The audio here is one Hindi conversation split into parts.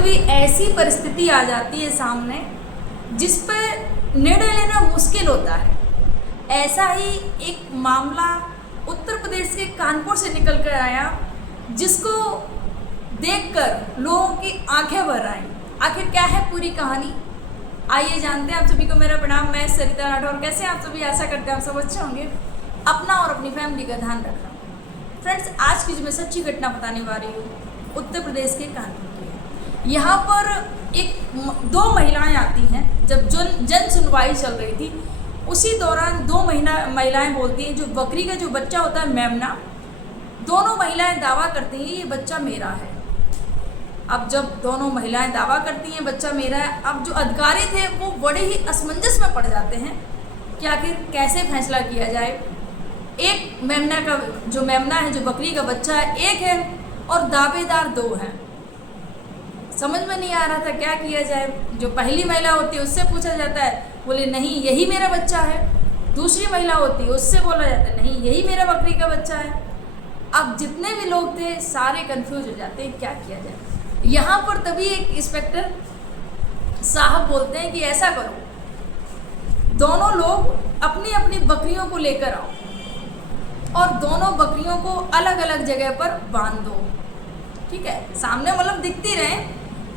कभी ऐसी परिस्थिति आ जाती है सामने जिस पर निर्णय लेना मुश्किल होता है। ऐसा ही एक मामला उत्तर प्रदेश के कानपुर से निकल कर आया, जिसको देखकर लोगों की आंखें भर आईं। आखिर क्या है पूरी कहानी, आइए जानते हैं। आप सभी को मेरा प्रणाम। मैं सरिता राठौर। कैसे आप सभी, आशा करते हैं आप सब अच्छे होंगे। अपना और अपनी फैमिली का ध्यान रखना। फ्रेंड्स, आज की जो मैं सच्ची घटना बताने वाली हूँ उत्तर प्रदेश के कानपुर की है। यहाँ पर दो महिलाएं आती हैं। जब जन सुनवाई चल रही थी, उसी दौरान दो महिलाएं बोलती हैं, जो बकरी का जो बच्चा होता है मेमना, दोनों महिलाएं दावा करती हैं ये बच्चा मेरा है। अब जब दोनों महिलाएं दावा करती हैं बच्चा मेरा है, अब जो अधिकारी थे वो बड़े ही असमंजस में पड़ जाते हैं कि आखिर कैसे फैसला किया जाए। एक मेमना का जो मेमना है, जो बकरी का बच्चा है, एक है और दावेदार दो हैं। समझ में नहीं आ रहा था क्या किया जाए। जो पहली महिला होती है उससे पूछा जाता है, बोले नहीं यही मेरा बच्चा है। दूसरी महिला होती है उससे बोला जाता है नहीं यही मेरा बकरी का बच्चा है। अब जितने भी लोग थे सारे कंफ्यूज हो जाते हैं क्या किया जाए। यहाँ पर तभी एक इंस्पेक्टर साहब बोलते हैं कि ऐसा करो, दोनों लोग अपनी अपनी बकरियों को लेकर आओ और दोनों बकरियों को अलग अलग जगह पर बांध दो। ठीक है, सामने मतलब दिखती रहे,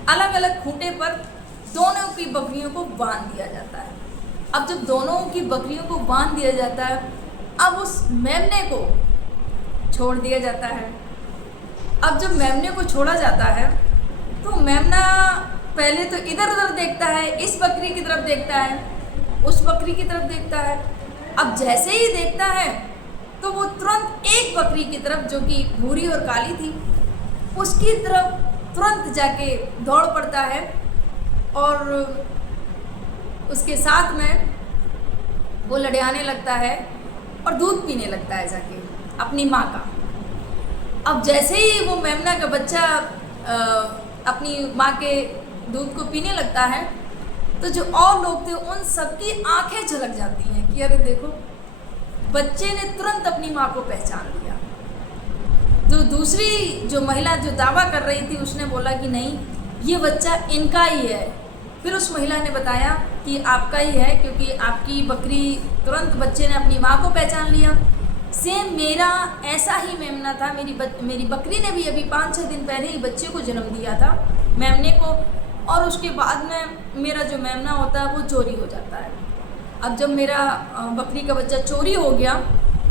अलग अलग खूंटे पर दोनों की बकरियों को बांध दिया जाता है। अब जब दोनों की बकरियों को बांध दिया जाता है, अब उस मेमने को छोड़ दिया जाता है। अब जब मेमने को छोड़ा जाता है तो मेमना पहले तो इधर उधर देखता है, इस बकरी की तरफ देखता है, उस बकरी की तरफ देखता है। अब जैसे ही देखता है तो वो तुरंत एक बकरी की तरफ, जो कि भूरी और काली थी, उसकी तरफ तुरंत जाके दौड़ पड़ता है और उसके साथ में वो लड़ियाने लगता है और दूध पीने लगता है जाके अपनी माँ का। अब जैसे ही वो मेमना का बच्चा अपनी माँ के दूध को पीने लगता है तो जो और लोग थे उन सबकी आंखें झलक जाती हैं कि अरे देखो, बच्चे ने तुरंत अपनी माँ को पहचान लिया। तो दूसरी जो महिला जो दावा कर रही थी उसने बोला कि नहीं ये बच्चा इनका ही है। फिर उस महिला ने बताया कि आपका ही है, क्योंकि आपकी बकरी तुरंत बच्चे ने अपनी माँ को पहचान लिया। सेम मेरा ऐसा ही मेमना था। मेरी बकरी ने भी अभी 5-6 दिन पहले ही बच्चे को जन्म दिया था, मेमने को, और उसके बाद में मेरा जो मेमना होता है वो चोरी हो जाता है। अब जब मेरा बकरी का बच्चा चोरी हो गया,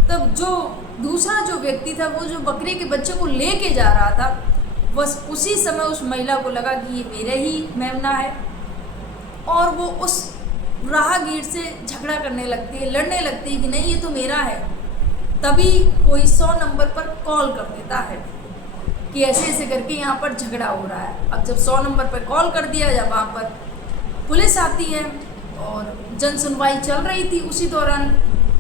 तब जो दूसरा जो व्यक्ति था वो जो बकरी के बच्चे को लेके जा रहा था, बस उसी समय उस महिला को लगा कि ये मेरे ही मेमना है और वो उस राहगीर से झगड़ा करने लगती है, लड़ने लगती है कि नहीं ये तो मेरा है। तभी कोई 100 नंबर पर कॉल कर देता है कि ऐसे ऐसे करके यहाँ पर झगड़ा हो रहा है। अब जब 100 नंबर पर कॉल कर दिया, जब वहाँ पर पुलिस आती है और जन सुनवाई चल रही थी, उसी दौरान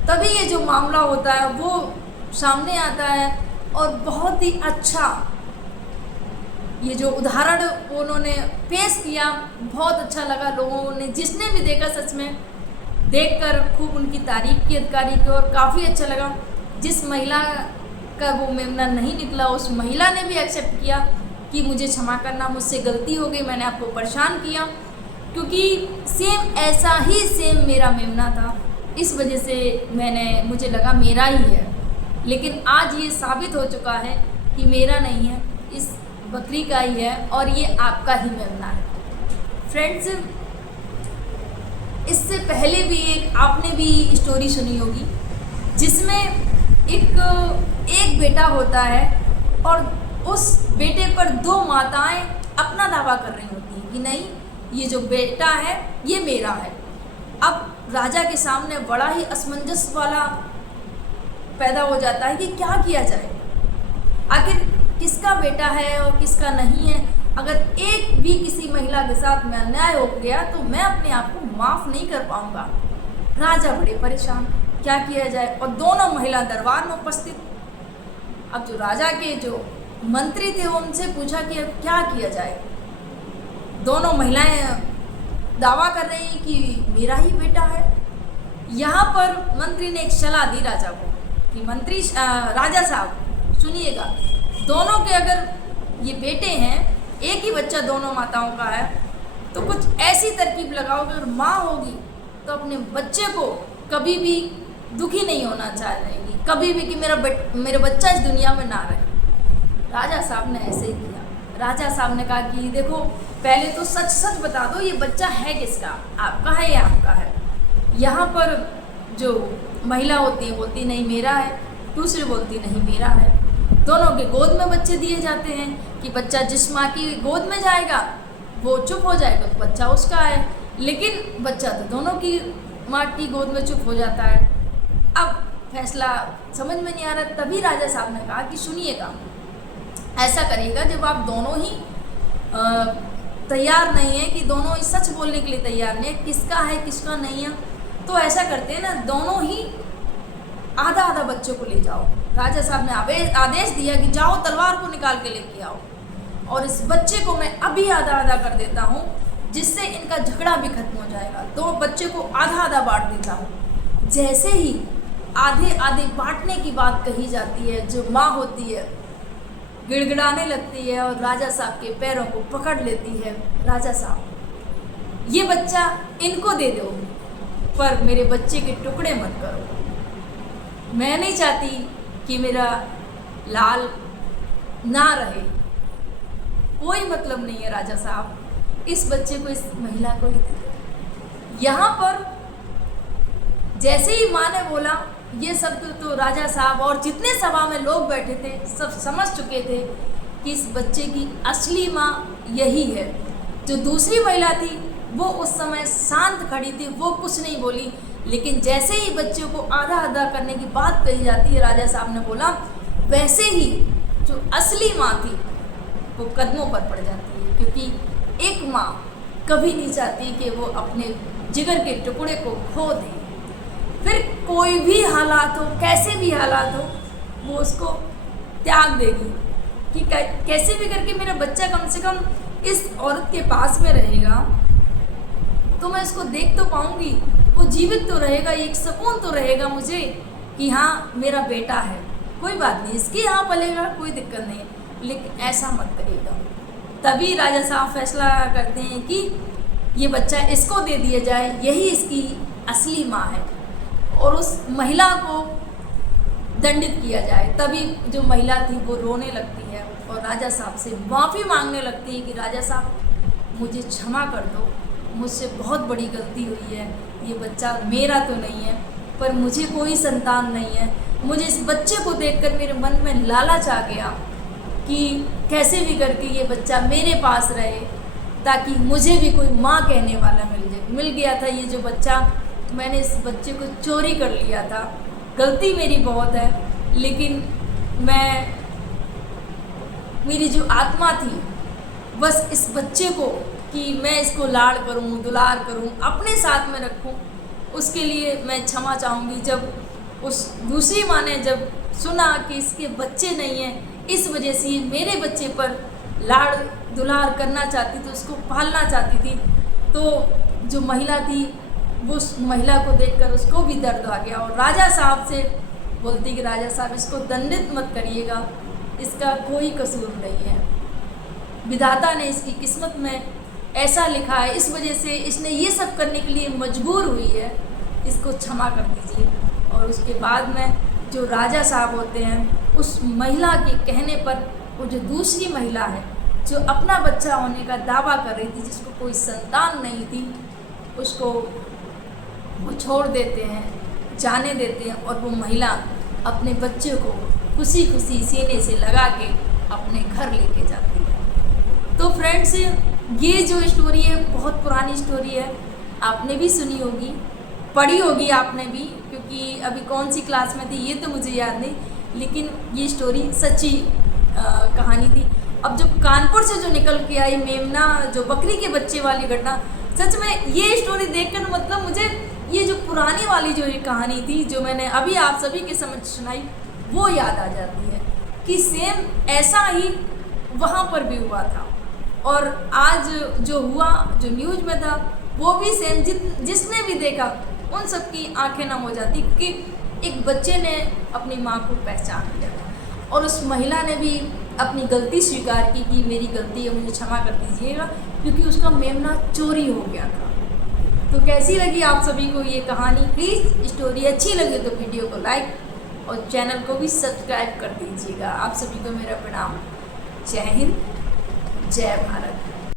तभी ये जो मामला होता है वो सामने आता है और बहुत ही अच्छा ये जो उदाहरण उन्होंने पेश किया, बहुत अच्छा लगा। लोगों ने जिसने भी देखा सच में देखकर खूब उनकी तारीफ की अधिकारी की, और काफ़ी अच्छा लगा। जिस महिला का वो मेमना नहीं निकला, उस महिला ने भी एक्सेप्ट किया कि मुझे क्षमा करना, मुझसे गलती हो गई, मैंने आपको परेशान किया, क्योंकि सेम ऐसा ही सेम मेरा मेमना था। इस वजह से मुझे लगा मेरा ही है, लेकिन आज ये साबित हो चुका है कि मेरा नहीं है, इस बकरी का ही है और ये आपका ही मेमना है। फ्रेंड्स, इससे पहले भी आपने भी स्टोरी सुनी होगी जिसमें एक बेटा होता है और उस बेटे पर दो माताएं अपना दावा कर रही होती हैं कि नहीं ये जो बेटा है ये मेरा है। अब राजा के सामने बड़ा ही असमंजस वाला पैदा हो जाता है कि क्या किया जाए, आखिर किसका बेटा है और किसका नहीं है। अगर एक भी किसी महिला के साथ में अन्याय हो गया तो मैं अपने आप को माफ़ नहीं कर पाऊंगा। राजा बड़े परेशान, क्या किया जाए, और दोनों महिला दरबार में उपस्थित। अब जो राजा के जो मंत्री थे उनसे पूछा कि अब क्या किया जाए। दोनों महिलाएं दावा कर रही कि मेरा ही बेटा है। यहाँ पर मंत्री ने एक सलाह दी राजा को कि राजा साहब सुनिएगा, दोनों के अगर ये बेटे हैं एक ही बच्चा दोनों माताओं का है, तो कुछ ऐसी तरकीब लगाओ कि अगर माँ होगी तो अपने बच्चे को कभी भी दुखी नहीं होना चाहेगी, कभी भी कि मेरा बच्चा इस दुनिया में ना रहे। राजा साहब ने ऐसे ही किया। राजा साहब ने कहा कि देखो पहले तो सच सच बता दो ये बच्चा है किसका, आपका है या आपका है। यहाँ पर जो महिला होती है बोलती नहीं मेरा है, दूसरी बोलती नहीं मेरा है। दोनों के गोद में बच्चे दिए जाते हैं कि बच्चा जिस माँ की गोद में जाएगा वो चुप हो जाएगा तो बच्चा उसका है, लेकिन बच्चा तो दोनों की माँ की गोद में चुप हो जाता है। अब फैसला समझ में नहीं आ रहा, तभी राजा साहब ने कहा कि सुनिएगा, ऐसा करिएगा जब आप दोनों ही तैयार नहीं है, कि दोनों ही सच बोलने के लिए तैयार नहीं है, किसका है किसका नहीं है, तो ऐसा करते हैं ना दोनों ही आधा आधा बच्चों को ले जाओ। राजा साहब ने आदेश दिया कि जाओ तलवार को निकाल के लेके आओ और इस बच्चे को मैं अभी आधा आधा कर देता हूँ, जिससे इनका झगड़ा भी खत्म हो जाएगा। तो बच्चे को आधा आधा बांट देता हूँ। जैसे ही आधे आधे बांटने की बात कही जाती है, जो माँ होती है गिड़गिड़ाने लगती है और राजा साहब के पैरों को पकड़ लेती है। राजा साहब ये बच्चा इनको दे दो, पर मेरे बच्चे के टुकड़े मत करो। मैं नहीं चाहती कि मेरा लाल ना रहे, कोई मतलब नहीं है राजा साहब, इस बच्चे को इस महिला को ही दे दो। यहाँ पर जैसे ही माँ ने बोला ये सब तो राजा साहब और जितने सभा में लोग बैठे थे सब समझ चुके थे कि इस बच्चे की असली माँ यही है। जो दूसरी महिला थी वो उस समय शांत खड़ी थी, वो कुछ नहीं बोली, लेकिन जैसे ही बच्चे को आधा आधा करने की बात कही जाती है, राजा साहब ने बोला, वैसे ही जो असली माँ थी वो कदमों पर पड़ जाती है, क्योंकि एक माँ कभी नहीं चाहती कि वो अपने जिगर के टुकड़े को खो दे। फिर कोई भी हालात हो, कैसे भी हालात हो, वो उसको त्याग देगी कि कैसे भी करके मेरा बच्चा कम से कम इस औरत के पास में रहेगा तो मैं इसको देख तो पाऊंगी, वो जीवित तो रहेगा, एक सुकून तो रहेगा मुझे कि हाँ मेरा बेटा है, कोई बात नहीं इसके यहाँ पलेगा, कोई दिक्कत नहीं, लेकिन ऐसा मत करिएगा। तभी राजा साहब फैसला करते हैं कि ये बच्चा इसको दे दिया जाए, यही इसकी असली माँ है, और उस महिला को दंडित किया जाए। तभी जो महिला थी वो रोने लगती है और राजा साहब से माफ़ी मांगने लगती है कि राजा साहब मुझे क्षमा कर दो, मुझसे बहुत बड़ी गलती हुई है, ये बच्चा मेरा तो नहीं है, पर मुझे कोई संतान नहीं है, मुझे इस बच्चे को देखकर मेरे मन में लालच आ गया कि कैसे भी करके ये बच्चा मेरे पास रहे ताकि मुझे भी कोई माँ कहने वाला मिल गया था। ये जो बच्चा, मैंने इस बच्चे को चोरी कर लिया था, गलती मेरी बहुत है, लेकिन मेरी जो आत्मा थी बस इस बच्चे को कि मैं इसको लाड़ करूं, दुलार करूं, अपने साथ में रखूं, उसके लिए मैं क्षमा चाहूँगी। जब उस दूसरी माँ ने जब सुना कि इसके बच्चे नहीं हैं, इस वजह से ये मेरे बच्चे पर लाड़ दुलार करना चाहती थी, उसको पालना चाहती थी, तो जो महिला थी वो उस महिला को देखकर उसको भी दर्द आ गया और राजा साहब से बोलती कि राजा साहब इसको दंडित मत करिएगा, इसका कोई कसूर नहीं है, विधाता ने इसकी किस्मत में ऐसा लिखा है, इस वजह से इसने ये सब करने के लिए मजबूर हुई है, इसको क्षमा कर दीजिए। और उसके बाद में जो राजा साहब होते हैं उस महिला के कहने पर वो जो दूसरी महिला है जो अपना बच्चा होने का दावा कर रही थी, जिसको कोई संतान नहीं थी, उसको वो छोड़ देते हैं, जाने देते हैं और वो महिला अपने बच्चे को खुशी खुशी सीने से लगा के अपने घर लेके जाती है। तो फ्रेंड्स, ये जो स्टोरी है बहुत पुरानी स्टोरी है, आपने भी सुनी होगी, पढ़ी होगी आपने भी, क्योंकि अभी कौन सी क्लास में थी ये तो मुझे याद नहीं, लेकिन ये स्टोरी सच्ची कहानी थी। अब जो कानपुर से जो निकल के आई मेमना, जो बकरी के बच्चे वाली घटना, सच में ये स्टोरी देखकर मतलब मुझे ये जो पुरानी वाली जो ये कहानी थी जो मैंने अभी आप सभी के समझ सुनाई वो याद आ जाती है कि सेम ऐसा ही वहाँ पर भी हुआ था, और आज जो हुआ जो न्यूज़ में था वो भी सेम, जिसने भी देखा उन सब की आंखें नम हो जाती कि एक बच्चे ने अपनी माँ को पहचान लिया और उस महिला ने भी अपनी गलती स्वीकार की कि मेरी गलती है, मुझे क्षमा कर दीजिएगा, क्योंकि उसका मेमना चोरी हो गया था। तो कैसी लगी आप सभी को ये कहानी? प्लीज़ स्टोरी अच्छी लगी तो वीडियो को लाइक और चैनल को भी सब्सक्राइब कर दीजिएगा। आप सभी को मेरा प्रणाम। जय हिंद, जय भारत।